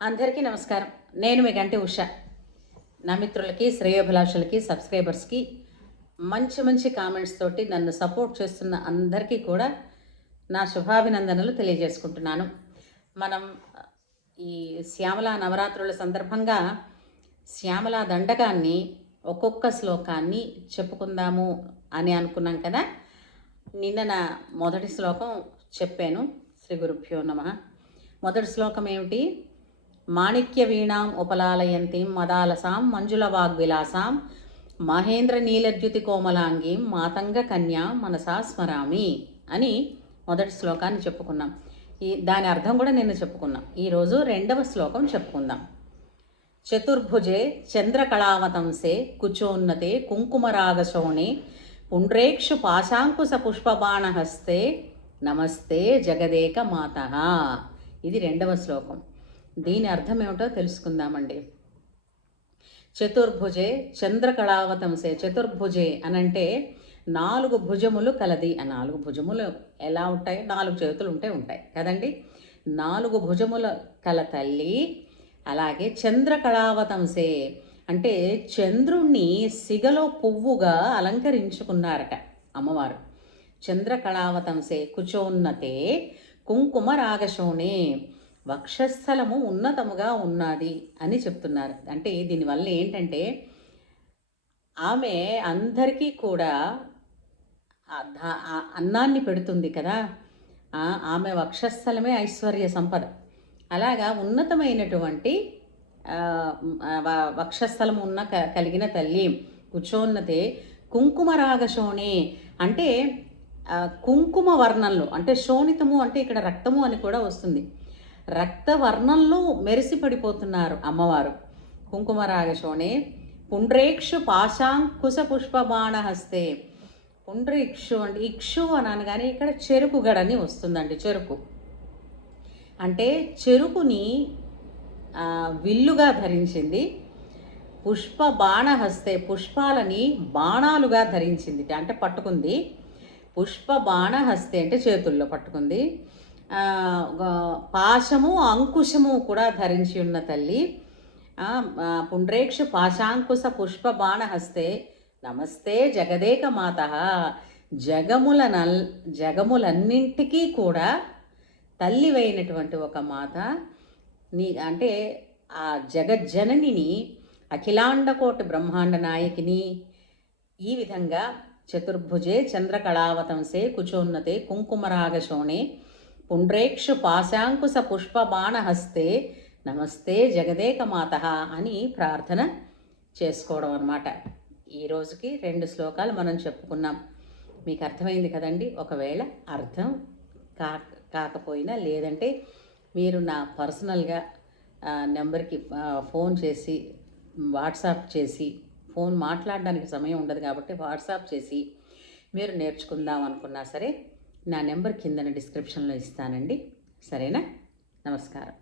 అందరికీ నమస్కారం. నేను మీ గంటి ఉష. నా మిత్రులకి, శ్రేయోభిలాషులకి, సబ్స్క్రైబర్స్కి మంచి మంచి కామెంట్స్ తోటి నన్ను సపోర్ట్ చేస్తున్న అందరికీ కూడా నా శుభాభినందనలు తెలియజేసుకుంటున్నాను. మనం ఈ శ్యామలా నవరాత్రుల సందర్భంగా శ్యామలా దండకాన్ని ఒక్కొక్క శ్లోకాన్ని చెప్పుకుందాము అని అనుకున్నాం కదా. నిన్న నా మొదటి శ్లోకం చెప్పాను. శ్రీ గురుభ్యో నమః. మొదటి శ్లోకం ఏమిటి? మాణిక్య వీణాం ఉపలాలయంతీం మదాలసాం మంజుల వాగ్విలాసాం మహేంద్ర నీలద్యుతి కోమలాంగీం మాతంగ కన్యా మనసా స్మరామి అని మొదటి శ్లోకాన్ని చెప్పుకున్నాం. దాని అర్థం కూడా నిన్న చెప్పుకున్నాం. ఈరోజు రెండవ శ్లోకం చెప్పుకుందాం. చతుర్భుజే చంద్రకళావతంసే కుచోన్నతే కుంకుమరాగశోణే పుండ్రేక్షు పాశాంకుశ పుష్పబాణహస్తే నమస్తే జగదేక మాతః. ఇది రెండవ శ్లోకం. దీని అర్థం ఏమిటో తెలుసుకుందామండి. చతుర్భుజే చంద్రకళావతంసే. చతుర్భుజే అనంటే 4 భుజములు కలది. ఆ 4 భుజములు ఎలా ఉంటాయి? 4 చేతులు ఉంటాయి కదండి. 4 భుజముల కల తల్లి. అలాగే చంద్రకళావతంసే అంటే చంద్రుణ్ణి సిగలో పువ్వుగా అలంకరించుకున్నారట అమ్మవారు. చంద్రకళావతంసే కుచోన్నతే కుంకుమ రాగశోణే. వక్షస్థలము ఉన్నతముగా ఉన్నది అని చెప్తున్నారు. అంటే దీనివల్ల ఏంటంటే ఆమె అందరికీ కూడా అన్నాన్ని పెడుతుంది కదా. ఆమె వక్షస్థలమే ఐశ్వర్య సంపద. అలాగా ఉన్నతమైనటువంటి వక్షస్థలం కలిగిన తల్లి. కుచోన్నతే కుంకుమ రాగశోణే అంటే కుంకుమ వర్ణంలో, అంటే శోణితము అంటే ఇక్కడ రక్తము అని కూడా వస్తుంది. రక్తవర్ణంలో మెరిసి పడిపోతున్నారు అమ్మవారు. కుంకుమరాగశోణే పుండ్రేక్షు పాశాంకుశ పుష్పబాణహస్తే. పుండ్రేక్షు అంటే ఇక్షు అని అనగానే ఇక్కడ చెరుకు గడని వస్తుందండి. చెరుకు అంటే చెరుకుని విల్లుగా ధరించింది. పుష్పబాణహస్తే పుష్పాలని బాణాలుగా ధరించింది, అంటే పట్టుకుంది. పుష్పబాణహస్తే అంటే చేతుల్లో పట్టుకుంది. పాశము అంకుశము కూడా ధరించి ఉన్న తల్లి. పుండ్రేక్షు పాశాంకుశ పుష్పబాణహస్తే నమస్తే జగదేక మాతః. జగములన్నింటికీ కూడా తల్లివైనటువంటి ఒక మాత అంటే ఆ జగజ్జననిని, అఖిలాండకోటి బ్రహ్మాండ నాయకిని. ఈ విధంగా చతుర్భుజే చంద్రకళావతంసే కుచోన్నతే కుంకుమరాగశోణే పుండ్రేక్షు పాశాంకుశ పుష్పబాణహస్తే నమస్తే జగదేక మాతః అని ప్రార్థన చేసుకోవడం అన్నమాట. ఈరోజుకి 2 శ్లోకాలు మనం చెప్పుకున్నాం. మీకు అర్థమైంది కదండి. ఒకవేళ అర్థం కాకపోయినా, లేదంటే మీరు నా పర్సనల్గా నెంబర్కి ఫోన్ చేసి, వాట్సాప్ చేసి, ఫోన్ మాట్లాడడానికి సమయం ఉండదు కాబట్టి వాట్సాప్ చేసి మీరు నేర్చుకుందాం అనుకున్నా సరే నా నెంబర్ కిందన డిస్క్రిప్షన్లో ఇస్తానండి. సరేనా? నమస్కారం.